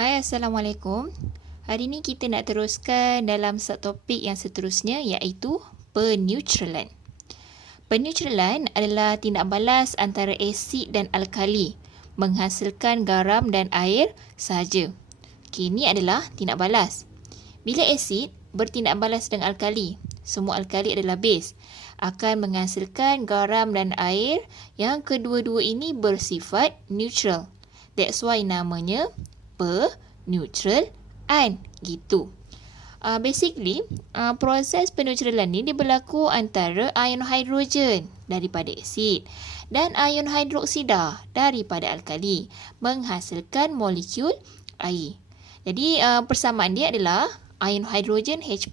Hai, Assalamualaikum. Hari ini kita nak teruskan dalam subtopik yang seterusnya iaitu peneutralan. Peneutralan adalah tindak balas antara asid dan alkali menghasilkan garam dan air sahaja. Okey, ini adalah tindak balas. Bila asid bertindak balas dengan alkali, semua alkali adalah base, akan menghasilkan garam dan air yang kedua-dua ini bersifat neutral. That's why namanya peneutralan gitu. Basically, proses peneutralan ni dia berlaku antara ion hidrogen daripada asid dan ion hidroksida daripada alkali menghasilkan molekul air. Jadi persamaan dia adalah ion hidrogen H+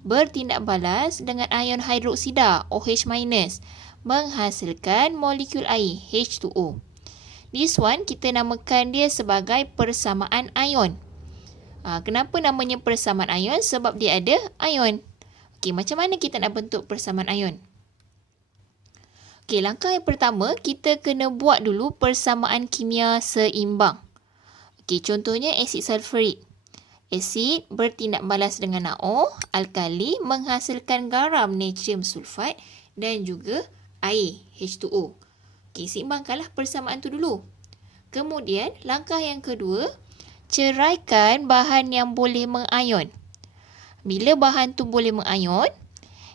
bertindak balas dengan ion hidroksida OH- menghasilkan molekul air H2O. This one kita namakan dia sebagai persamaan ion. Kenapa namanya persamaan ion? Sebab dia ada ion. Okey, macam mana kita nak bentuk persamaan ion? Okey, langkah yang pertama kita kena buat dulu persamaan kimia seimbang. Okey, contohnya asid sulfurik. Asid bertindak balas dengan NaO, alkali menghasilkan garam natrium sulfat dan juga air H2O. Okey, seimbangkanlah persamaan tu dulu. Kemudian, langkah yang kedua, ceraikan bahan yang boleh mengayon. Bila bahan tu boleh mengayon,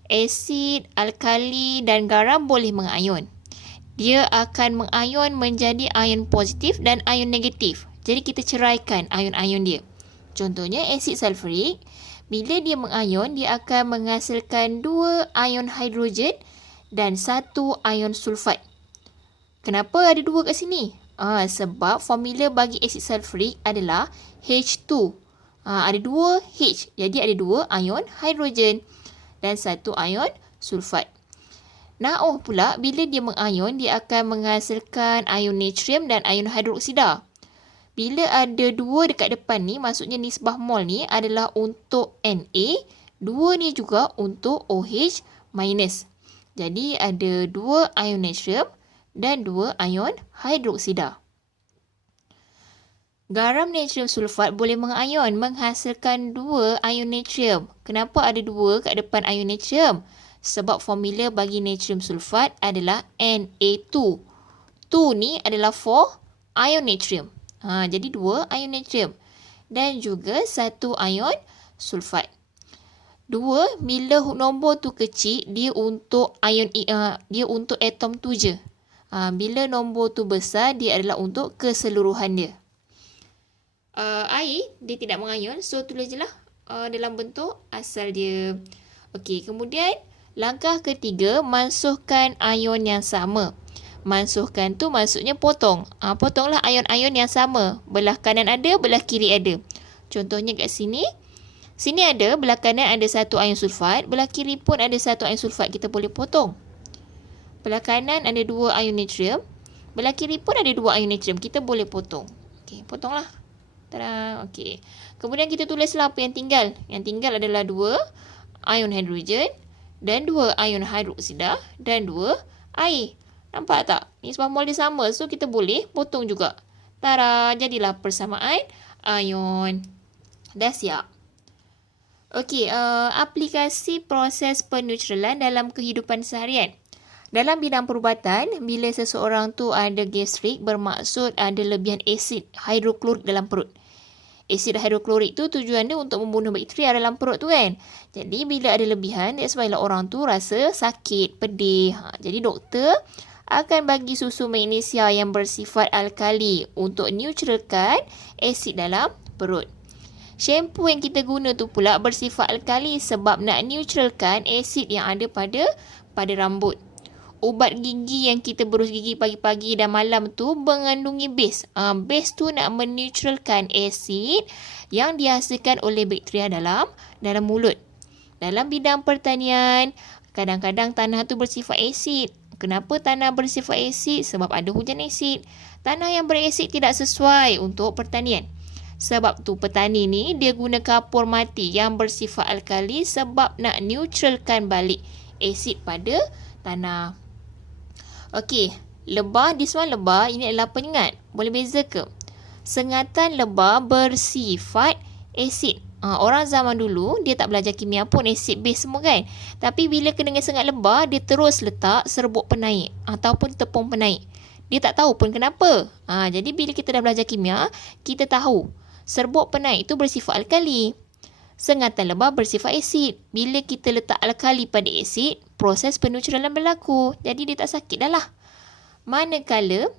asid, alkali dan garam boleh mengayon. Dia akan mengayon menjadi ion positif dan ion negatif. Jadi kita ceraikan ion-ion dia. Contohnya asid sulfurik, bila dia mengayon, dia akan menghasilkan 2 ion hidrogen dan 1 ion sulfat. Kenapa ada 2 kat sini? Sebab formula bagi asid sulfurik adalah H2. Ada 2 H. Jadi ada 2 ion hidrogen dan 1 ion sulfat. NaO pula bila dia mengayon, dia akan menghasilkan ion natrium dan ion hidroksida. Bila ada 2 dekat depan ni, maksudnya nisbah mol ni adalah untuk Na. 2 ni juga untuk OH-. Jadi ada 2 ion natrium dan 2 ion hidroksida. Garam natrium sulfat boleh mengayon menghasilkan 2 ion natrium. Kenapa ada 2 kat depan ion natrium? Sebab formula bagi natrium sulfat adalah Na2. 2 ni adalah for ion natrium. Jadi 2 ion natrium dan juga 1 ion sulfat. 2 bila nombor tu kecil, dia untuk ion dia untuk atom tu je. Bila nombor tu besar, dia adalah untuk keseluruhan dia. Air, dia tidak mengayon. So, tulis je lah dalam bentuk asal dia. Okey, kemudian langkah ketiga, mansuhkan ion yang sama. Mansuhkan tu maksudnya potong. Potonglah ion-ion yang sama. Belah kanan ada, belah kiri ada. Contohnya kat sini. Sini ada, belah kanan ada 1 ion sulfat. Belah kiri pun ada 1 ion sulfat. Kita boleh potong. Belah kanan ada 2 ion natrium. Belah kiri pun ada 2 ion natrium. Kita boleh potong. Okey, potonglah. Tada. Okey. Kemudian kita tulislah apa yang tinggal. Yang tinggal adalah 2 ion hidrogen dan 2 ion hidroksida dan 2 air. Nampak tak? Nisbah mol dia sama. So, kita boleh potong juga. Tada. Jadilah persamaan ion. Dah siap. Okey, aplikasi proses peneutralan dalam kehidupan seharian. Dalam bidang perubatan, bila seseorang tu ada gastrik, bermaksud ada lebihan asid hidroklorik dalam perut. Asid hidroklorik tu tujuan dia untuk membunuh bakteria dalam perut tu kan. Jadi bila ada lebihan, that's why orang tu rasa sakit, pedih. Jadi doktor akan bagi susu magnesia yang bersifat alkali untuk neutralkan asid dalam perut. Shampoo yang kita guna tu pula bersifat alkali sebab nak neutralkan asid yang ada pada rambut. Ubat gigi yang kita berus gigi pagi-pagi dan malam tu mengandungi base. Base tu nak meneutralkan asid yang dihasilkan oleh bakteria dalam mulut. Dalam bidang pertanian, kadang-kadang tanah tu bersifat asid. Kenapa tanah bersifat asid? Sebab ada hujan asid. Tanah yang berasid tidak sesuai untuk pertanian. Sebab tu petani ni dia guna kapur mati yang bersifat alkali sebab nak neutralkan balik asid pada tanah. Okey, lebah, this one lebah, ini adalah penyengat. Boleh beza ke? Sengatan lebah bersifat asid. Orang zaman dulu, dia tak belajar kimia pun, asid base semua kan. Tapi bila kena dengan sengat lebah, dia terus letak serbuk penaik ataupun tepung penaik. Dia tak tahu pun kenapa. Jadi bila kita dah belajar kimia, kita tahu serbuk penaik itu bersifat alkali. Sengatan lebah bersifat asid. Bila kita letak alkali pada asid, proses penetralan berlaku. Jadi dia tak sakit dah lah. Manakala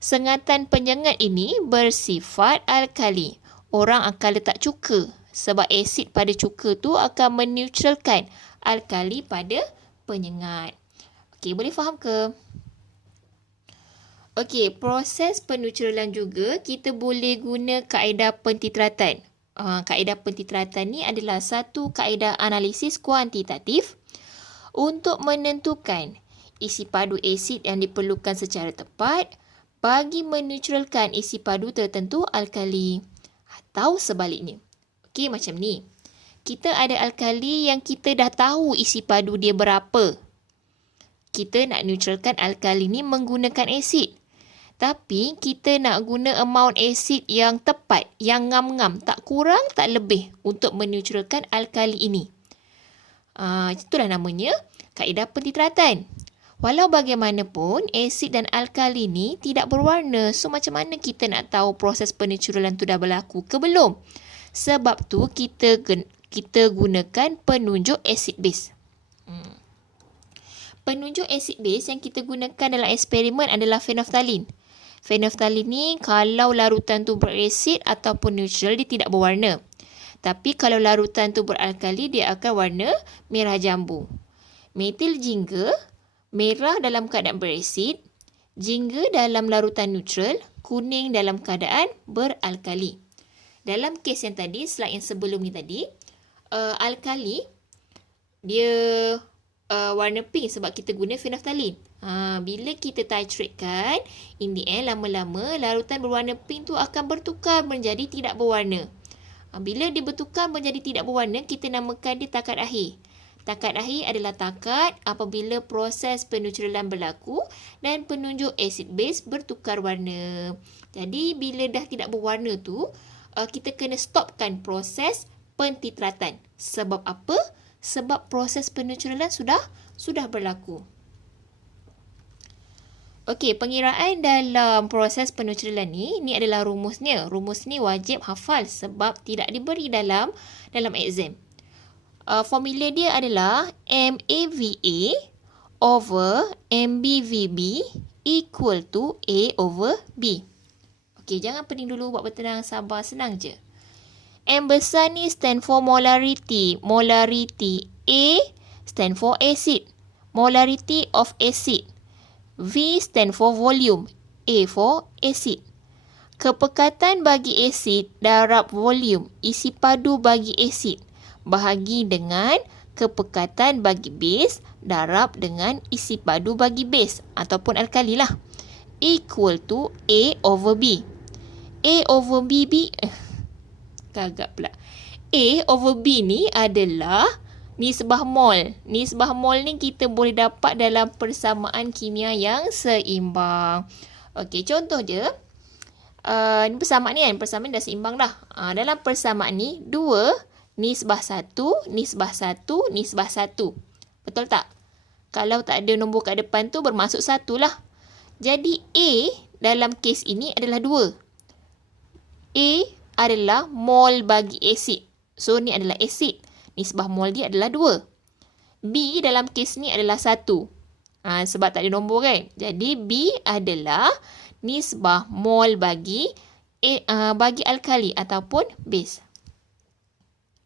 sengatan penyengat ini bersifat alkali, orang akan letak cuka. Sebab asid pada cuka tu akan meneutralkan alkali pada penyengat. Okey, boleh faham ke? Okey, proses peneutralan juga kita boleh guna kaedah pentitratan. Kaedah pentitratan ni adalah satu kaedah analisis kuantitatif untuk menentukan isi padu asid yang diperlukan secara tepat bagi meneutralkan isi padu tertentu alkali. Atau sebaliknya. Okey, macam ni. Kita ada alkali yang kita dah tahu isi padu dia berapa. Kita nak neutralkan alkali ni menggunakan asid. Tapi kita nak guna amount asid yang tepat, yang ngam-ngam, tak kurang, tak lebih untuk meneutralkan alkali ini. Itulah namanya kaedah pentitratan. Walau bagaimanapun, asid dan alkali ni tidak berwarna. So, macam mana kita nak tahu proses penetralan tu dah berlaku ke belum? Sebab tu, kita gunakan penunjuk asid base. Penunjuk asid base yang kita gunakan dalam eksperimen adalah phenolphthalein. Phenolphthalein ni, kalau larutan tu berasid ataupun neutral, dia tidak berwarna. Tapi kalau larutan tu beralkali, dia akan warna merah jambu. Metil jingga, merah dalam keadaan berasid, jingga dalam larutan neutral, kuning dalam keadaan beralkali. Dalam kes yang tadi, slide yang sebelum ni tadi, alkali, dia warna pink sebab kita guna phenolphthalein. Bila kita titratekan, in the end, lama-lama, larutan berwarna pink tu akan bertukar menjadi tidak berwarna. Bila dia bertukar menjadi tidak berwarna, kita namakan dia takat akhir. Takat akhir adalah takat apabila proses peneutralan berlaku dan penunjuk asid base bertukar warna. Jadi, bila dah tidak berwarna tu, kita kena stopkan proses pentitratan. Sebab apa? Sebab proses penetralan sudah berlaku. Okey, pengiraan dalam proses penetralan ni adalah rumusnya. Rumus ni wajib hafal sebab tidak diberi dalam exam. Formula dia adalah MAVA over MBVB equal to A over B. Okey, jangan pening dulu, buat bertenang, sabar, senang je. M besar ni stand for molarity. Molarity A stand for acid. Molarity of acid. V stand for volume. A for acid. Kepekatan bagi acid darab volume. Isi padu bagi acid. Bahagi dengan kepekatan bagi base darab dengan isi padu bagi base. Ataupun alkali lah. Equal to A over B. A over B. Gagap pula. A over B ni adalah nisbah mol. Nisbah mol ni kita boleh dapat dalam persamaan kimia yang seimbang. Okey, contoh je. Ni persamaan ni kan. Persamaan dah seimbang dah. Dalam persamaan ni, 2 nisbah 1, nisbah 1, nisbah 1. Betul tak? Kalau tak ada nombor kat depan tu, bermaksud 1 lah. Jadi, A dalam kes ini adalah 2. A adalah mol bagi asid. So, ni adalah asid. Nisbah mol dia adalah 2. B dalam kes ni adalah 1. Sebab tak ada nombor kan. Jadi, B adalah nisbah mol bagi alkali ataupun base.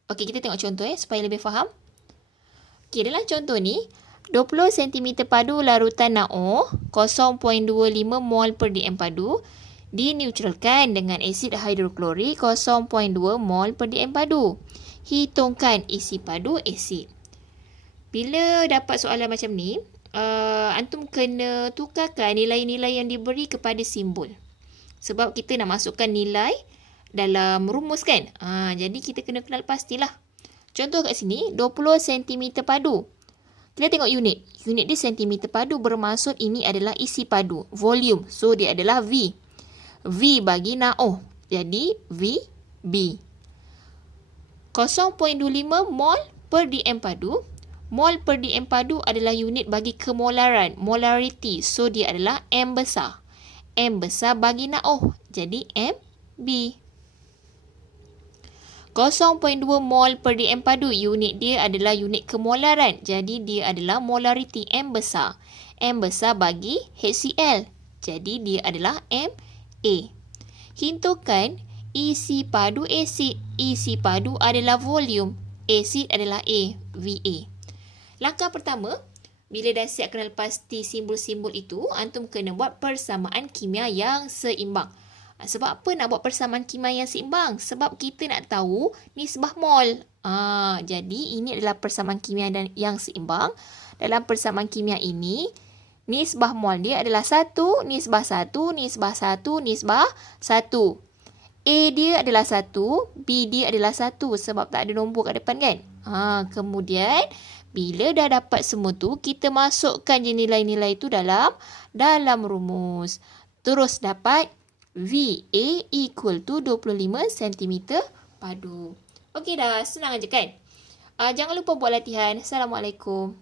Okey, kita tengok contoh supaya lebih faham. Okey, dalam contoh ni, 20 cm padu larutan NaO 0.25 mol per dm padu dineutralkan dengan asid hidroklorik 0.2 mol per dm padu. Hitungkan isi padu asid. Bila dapat soalan macam ni, antum kena tukarkan nilai-nilai yang diberi kepada simbol. Sebab kita nak masukkan nilai dalam rumus kan. Jadi kita kena kenal pastilah. Contoh kat sini, 20 cm padu. Kita tengok unit. Unit dia cm padu, bermaksud ini adalah isi padu. Volume. So, dia adalah V. V bagi NaO. Jadi VB. 0.25 mol per dm padu. Mol per dm padu adalah unit bagi kemolaran, molarity. So, dia adalah M besar. M besar bagi NaOH. Jadi, MB. 0.2 mol per dm padu. Unit dia adalah unit kemolaran. Jadi, dia adalah molarity M besar. M besar bagi HCl. Jadi, dia adalah MA. Hintukan isi padu asid. Isi padu adalah volume. Asid adalah A, VA. Langkah pertama, bila dah siap kenal pasti simbol-simbol itu, antum kena buat persamaan kimia yang seimbang. Sebab apa nak buat persamaan kimia yang seimbang? Sebab kita nak tahu nisbah mol. Jadi, ini adalah persamaan kimia yang seimbang. Dalam persamaan kimia ini, nisbah mol dia adalah 1, nisbah 1, nisbah 1, nisbah 1. A dia adalah 1, B dia adalah 1 sebab tak ada nombor kat depan kan. Kemudian, bila dah dapat semua tu, kita masukkan je nilai-nilai itu dalam rumus. Terus dapat VA equal to 25 cm padu. Okey dah, senang aja kan? Jangan lupa buat latihan. Assalamualaikum.